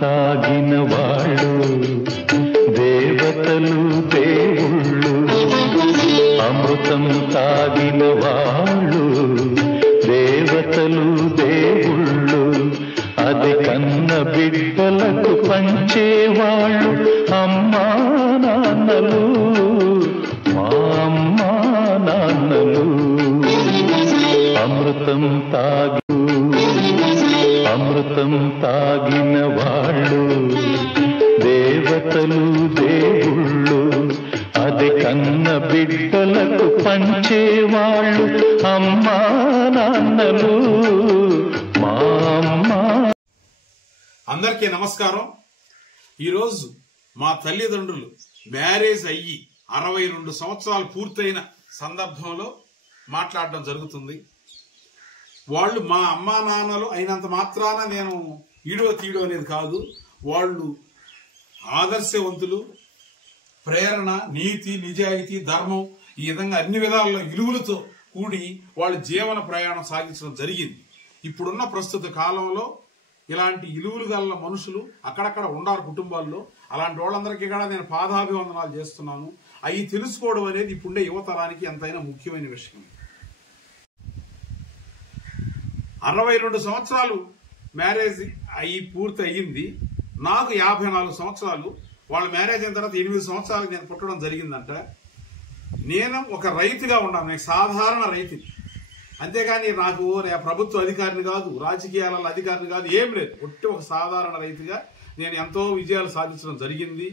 తాగిన వాళ్ళు దేవతలు దేవుళ్ళు, అమృతం తాగిన వాళ్ళు దేవతలు దేవుళ్ళు, అది కన్న బిడ్డలకు పంచేవాళ్ళు అమ్మా నాన్నలు, మా అమ్మా నాన్నలు. అమృతం తాగిన వాళ్ళు దేవతలు దేవుళ్ళు, అది కన్న బిడ్డలకు పంచేవాళ్ళు అమ్మా నాన్నలు, మా అమ్మా. అందరికీ నమస్కారం. ఈరోజు మా తల్లిదండ్రులు మ్యారేజ్ అయ్యి 62 సంవత్సరాలు పూర్తయిన సందర్భంలో మాట్లాడడం జరుగుతుంది. వాళ్ళు మా అమ్మా నాన్నలు అయినంత మాత్రాన నేను ఈడో తీడో అనేది కాదు. వాళ్ళు ఆదర్శవంతులు, ప్రేరణ, నీతి, నిజాయితీ, ధర్మం, ఈ విధంగా అన్ని విధాలలో విలువలతో కూడి వాళ్ళ జీవన ప్రయాణం సాగించడం జరిగింది. ఇప్పుడున్న ప్రస్తుత కాలంలో ఇలాంటి విలువలు గల మనుషులు అక్కడక్కడ ఉండారు కుటుంబాల్లో. అలాంటి వాళ్ళందరికీ కూడా నేను పాదాభివందనాలు చేస్తున్నాను. అవి తెలుసుకోవడం అనేది ఇప్పుడే యువతరానికి ఎంతైనా ముఖ్యమైన విషయం. 62 సంవత్సరాలు మ్యారేజ్ అయ్యి పూర్తి అయ్యింది. నాకు 54 సంవత్సరాలు. వాళ్ళ మ్యారేజ్ అయిన తర్వాత 8 సంవత్సరాలకు నేను పుట్టడం జరిగిందంట. నేను ఒక రైతుగా ఉన్నాను, నేను సాధారణ రైతుని. అంతేగాని నాకు ప్రభుత్వ అధికారిని కాదు, రాజకీయాల అధికారిని కాదు, ఏం లేదు. ఒట్టి ఒక సాధారణ రైతుగా నేను ఎంతో విజయాలు సాధించడం జరిగింది.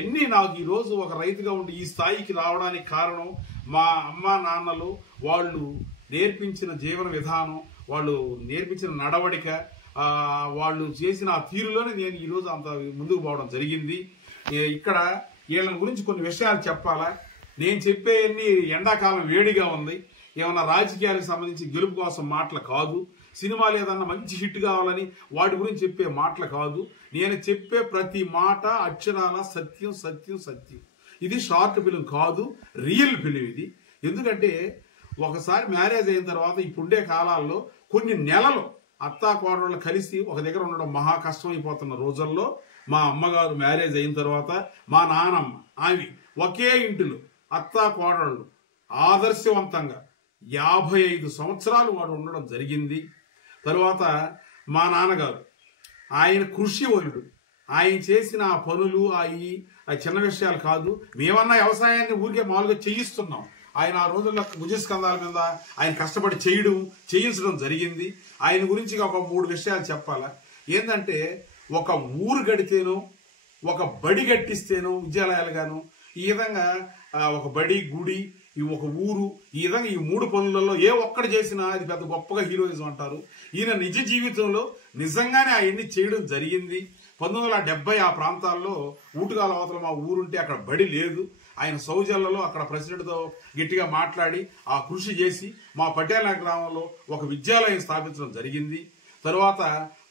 ఎన్ని నాకు ఈరోజు ఒక రైతుగా ఉండి ఈ స్థాయికి రావడానికి కారణం మా అమ్మా నాన్నలు, వాళ్ళు నేర్పించిన జీవన విధానం, వాళ్ళు నేర్పించిన నడవడిక, వాళ్ళు చేసిన ఆ తీరులోనే నేను ఈరోజు అంత ముందుకు పోవడం జరిగింది. ఇక్కడ వీళ్ళని గురించి కొన్ని విషయాలు చెప్పాలా. నేను చెప్పేవన్నీ ఎండాకాలం వేడిగా ఉంది, ఏమన్నా రాజకీయాలకు సంబంధించి గెలుపు కోసం మాటలు కాదు, సినిమాలు ఏదన్నా మంచి హిట్ కావాలని వాటి గురించి చెప్పే మాటలు కాదు. నేను చెప్పే ప్రతి మాట అక్షరాల సత్యం సత్యం సత్యం. ఇది షార్ట్ ఫిలిం కాదు, రియల్ ఫిలిం ఇది. ఎందుకంటే ఒకసారి మ్యారేజ్ అయిన తర్వాత ఇప్పుండే కాలాల్లో కొన్ని నెలలు అత్తా కోడళ్ళు కలిసి ఒక దగ్గర ఉండడం మహా కష్టమైపోతున్న రోజుల్లో మా అమ్మగారు మ్యారేజ్ అయిన తర్వాత మా నానమ్మ ఆమె ఒకే ఇంటిలో అత్తా కోడళ్ళు ఆదర్శవంతంగా 55 సంవత్సరాలు వాడు ఉండడం జరిగింది. తరువాత మా నాన్నగారు ఆయన కృషి వలుడు, ఆయన చేసిన ఆ పనులు అవి చిన్న విషయాలు కాదు. మేమన్నా వ్యవసాయాన్ని ఊరికే మామూలుగా చేయిస్తున్నాం. ఆయన ఆ రోజుల్లో భుజస్కంధాల మీద ఆయన కష్టపడి చేయించడం జరిగింది. ఆయన గురించి ఒక 3 విషయాలు చెప్పాలా. ఏంటంటే ఒక ఊరు గడితేనో, ఒక బడి గట్టిస్తేనో, విద్యాలయాలుగాను, ఈ విధంగా ఒక బడి, గుడి, ఒక ఊరు, ఈ విధంగా ఈ 3 పనులలో ఏ ఒక్కటి చేసినా అది పెద్ద గొప్పగా హీరోయిజం అంటారు. ఈయన నిజ జీవితంలో నిజంగానే అవన్నీ చేయడం జరిగింది. 1970 ఆ ప్రాంతాల్లో ఊటుగాల అవతల మా ఊరుంటే అక్కడ బడి లేదు. ఆయన సౌజన్లలో అక్కడ ప్రెసిడెంట్తో గట్టిగా మాట్లాడి ఆ కృషి చేసి మా పటేల గ్రామంలో ఒక విద్యాలయం స్థాపించడం జరిగింది. తరువాత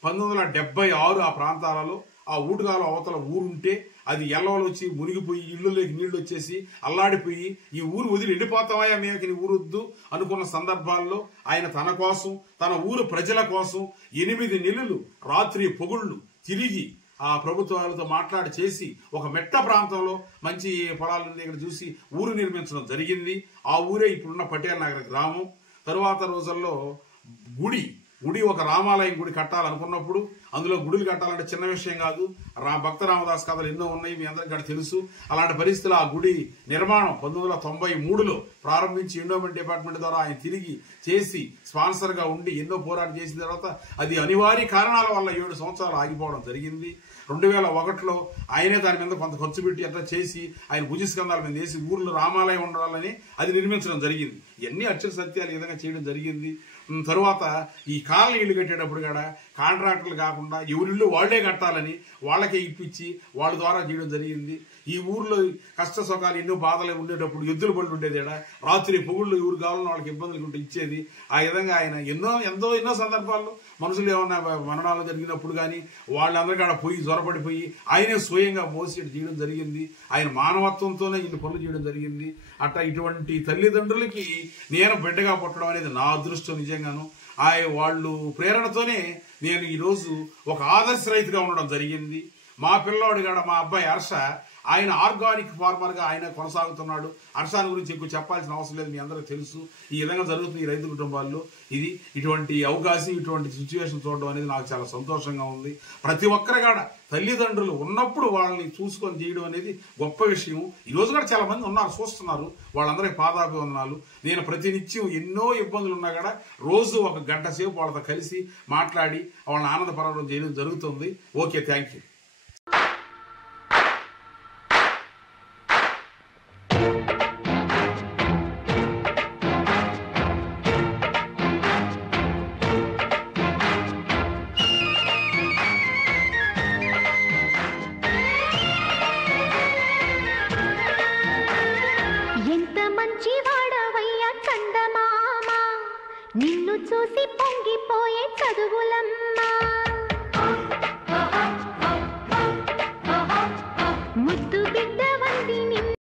1976 ఆ ప్రాంతాలలో ఆ ఊటుగాల అవతల ఊరుంటే అది ఎల్లవలు వచ్చి మునిగిపోయి ఇళ్ళలోకి నీళ్లు వచ్చేసి అల్లాడిపోయి ఈ ఊరు వదిలి వెళ్ళిపోతామయ్యా, మేము ఈ ఊరు వద్దు అనుకున్న సందర్భాల్లో ఆయన తన కోసం, తన ఊరు ప్రజల కోసం 8 నెలలు రాత్రి పొగుళ్ళు తిరిగి ఆ ప్రభుత్వాలతో మాట్లాడి చేసి ఒక మెట్ట ప్రాంతంలో మంచి పొలాల దగ్గర చూసి ఊరు నిర్మించడం జరిగింది. ఆ ఊరే ఇప్పుడున్న పటేల్ నగర్ గ్రామం. తరువాత రోజుల్లో గుడి ఒక రామాలయం గుడి కట్టాలనుకున్నప్పుడు, అందులో గుడులు కట్టాలంటే చిన్న విషయం కాదు. భక్త రామదాస్ కథలు ఎన్నో ఉన్నాయి, మీ అందరికీ కూడా తెలుసు. అలాంటి పరిస్థితుల్లో ఆ గుడి నిర్మాణం 1993లో ప్రారంభించి ఎండోమెంట్ డిపార్ట్మెంట్ ద్వారా ఆయన తిరిగి చేసి స్పాన్సర్ గా ఉండి ఎన్నో పోరాటం చేసిన తర్వాత అది అనివార్య కారణాల వల్ల 7 సంవత్సరాలు ఆగిపోవడం జరిగింది. 2001లో ఆయనే దాని మీద కొంత ఖర్చు పెట్టి అట్లా చేసి ఆయన భుజస్కంధాల మీద వేసి ఊర్లో రామాలయం ఉండాలని అది నిర్మించడం జరిగింది. ఇవన్నీ అక్షర సత్యాలు ఈ విధంగా చేయడం జరిగింది. తరువాత ఈ కాలనీ ఇల్లు కట్టేటప్పుడు కూడా కాంట్రాక్టర్లు కాకుండా ఎవరిళ్ళు వాళ్లే కట్టాలని వాళ్ళకే ఇప్పించి వాళ్ళ ద్వారా చేయడం జరిగింది. ఈ ఊర్లో కష్ట సుఖాలు ఎన్నో బాధలు ఉండేటప్పుడు ఎద్దుల బండ్లు ఉండేదేడా, రాత్రి పొగుళ్ళు ఎవరు కావాలని వాళ్ళకి ఇబ్బందులు ఉంటే ఇచ్చేది. ఆ విధంగా ఆయన ఎన్నో సందర్భాల్లో మనుషులు ఏమన్నా మరణాలు జరిగినప్పుడు కానీ వాళ్ళందరికీ ఆడ పోయి జ్వరపడిపోయి ఆయనే స్వయంగా మోసి చేయడం జరిగింది. ఆయన మానవత్వంతోనే ఇన్ని పనులు చేయడం జరిగింది. అట్లా ఇటువంటి తల్లిదండ్రులకి నేను బిడ్డగా పుట్టడం అనేది నా అదృష్టం. నిజంగాను వాళ్ళు ప్రేరణతోనే నేను ఈరోజు ఒక ఆదర్శ రైతుగా ఉండడం జరిగింది. మా పిల్లోడు కాడ మా అబ్బాయి హర్ష, ఆయన ఆర్గానిక్ ఫార్మర్ గా ఆయన కొనసాగుతున్నాడు. హర్షాన్ని గురించి ఎక్కువ చెప్పాల్సిన అవసరం లేదు, మీ అందరికీ తెలుసు. ఈ విధంగా జరుగుతుంది ఈ రైతు కుటుంబాల్లో. ఇటువంటి అవకాశం, ఇటువంటి సిచ్యువేషన్ చూడడం అనేది నాకు చాలా సంతోషంగా ఉంది. ప్రతి ఒక్కరి కాడ తల్లిదండ్రులు ఉన్నప్పుడు వాళ్ళని చూసుకొని చేయడం అనేది గొప్ప విషయం. ఈ రోజు కూడా చాలా మంది ఉన్నారు, చూస్తున్నారు. వాళ్ళందరికీ పాదాభివందనాలు. నేను ప్రతినిత్యం ఎన్నో ఇబ్బందులు ఉన్నా కూడా రోజు ఒక గంట సేపు వాళ్ళతో కలిసి మాట్లాడి వాళ్ళని ఆనందపరచడం చేయడం జరుగుతుంది. Okay, thank you. నిన్ను చూసి పొంగిపోయే చదువులమ్మా, ముద్దు